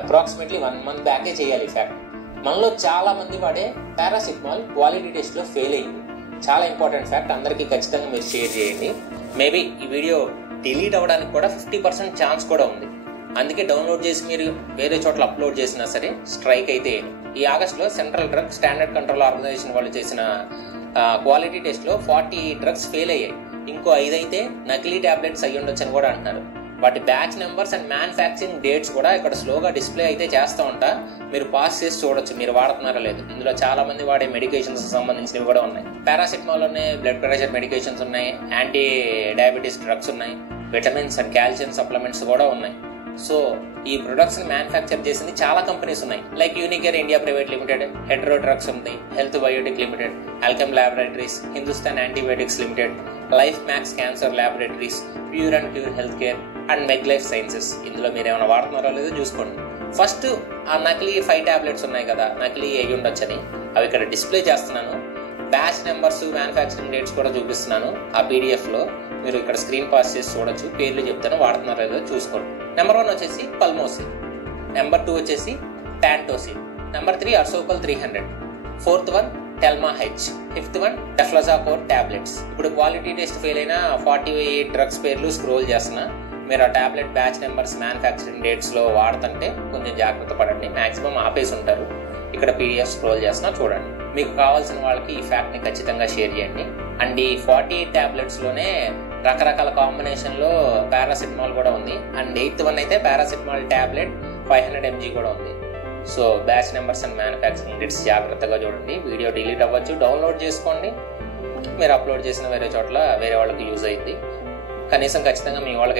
Approximately 1 month బ్యాకే చేయాలి. Fact మనలో చాలా మంది వాడే పారాసిటమాల్ క్వాలిటీ టెస్ట్లో ఫెయిల్ అయింది. చాలా ఇంపార్టెంట్ ఫ్యాక్ట్, అందరికీ ఖచ్చితంగా మీరు షేర్ చేయండి. మేబీ ఈ వీడియో డిలీట్ అవ్వడానికి కూడా 50% ఛాన్స్ కూడా ఉంది. అందుకే డౌన్లోడ్ చేసి మీరు వేరే చోట్ల అప్లోడ్ చేసినా సరే స్ట్రైక్ అయితే. ఈ ఆగస్టులో central drug standard control organisation వాళ్ళు చేసిన క్వాలిటీ టెస్ట్లో 40 డ్రగ్స్ ఫెయిల్ అయ్యాయి. ఇంకో 5 అయితే నకిలీ టాబ్లెట్స్ అయ్యి ఉండొచ్చు అని కూడా అంటున్నారు. వాటి batch numbers and manufacturing dates కూడా ఇక్కడ స్లోగా డిస్ప్లే అయితే చేస్తూ ఉంటా. మీరు పాస్ చేసి చూడొచ్చు మీరు వాడుతున్నారా లేదు. ఇందులో చాలా మంది వాడే మెడికేషన్స్ సంబంధించినవి కూడా ఉన్నాయి. పారాసిటమాల్ ఉన్నాయి, బ్లడ్ ప్రెషర్ మెడికేషన్స్ ఉన్నాయి, యాంటీ డయాబెటీస్ డ్రగ్స్ ఉన్నాయి, విటమిన్స్ అండ్ కాల్షియం సప్లిమెంట్స్ కూడా ఉన్నాయి. సో ఈ ప్రొడక్ట్స్ ని మ్యానుఫ్యాక్చర్ చేసింది చాలా కంపెనీస్ ఉన్నాయి. Like Unicare India private limited, Hetero drugs ఉంది, health biotech limited, Alkem laboratories, Hindustan antibiotics limited, Life Max cancer laboratories, pure and pure health care and Meg life sciences. ఇందులో మీరు ఏమైనా వాడుతున్నారో లేదో చూసుకోండి. ఫస్ట్ ఆ నకిలీ 5 టాబ్లెట్స్ ఉన్నాయి కదా, నకిలీ అయ్యి ఉండొచ్చని, అవి ఇక్కడ డిస్ప్లే చేస్తున్నాను. బ్యాచ్ నెంబర్స్, మ్యానుఫ్యాక్చరింగ్ డేట్స్ కూడా చూపిస్తున్నాను ఆ PDF లో. మీరు ఇక్కడ స్క్రీన్ పాస్ చేసి చూడొచ్చు. పేర్లు చెప్తాను, వాడుతున్నారో లేదో చూసుకోండి. నెంబర్ 1 వచ్చేసి పల్మోసిన్, నెంబర్ 2 వచ్చేసి ప్యాంటోసిన్, number 3 Ursocol 300, 4th one Telma H, 5th one deflazacort tablets. ఇప్పుడు క్వాలిటీ టెస్ట్ ఫెయిల్ అయిన 48 డ్రగ్స్ పేర్లు స్క్రోల్ చేస్తున్నా. మీరు ఆ tablet batch numbers, manufacturing dates లో వాడుతుంటే కొంచెం జాగ్రత్త పడండి. మాక్సిమం ఆపేసి ఉంటారు. ఇక్కడ PDF స్క్రోల్ చేస్తున్నా చూడండి. మీకు కావాల్సిన వాళ్ళకి ఈ ఫ్యాక్ట్ ని ఖచ్చితంగా షేర్ చేయండి. అండ్ ఈ 48 టాబ్లెట్స్ లోనే రకరకాల కాంబినేషన్ లో పారాసిటమాల్ కూడా ఉంది. అండ్ 8th వన్ అయితే పారాసిటమాల్ టాబ్లెట్ 500 mg కూడా ఉంది. So batch numbers and manufacturing dates జాగ్రత్తగా చూడండి. వీడియో డిలీట్ అవ్వచ్చు, డౌన్లోడ్ చేసుకోండి. మీరు అప్లోడ్ చేసిన వేరే చోట్ల వేరే వాళ్ళకి యూజ్ అయింది. కనీసం ఖచ్చితంగా మీ వాళ్ళకి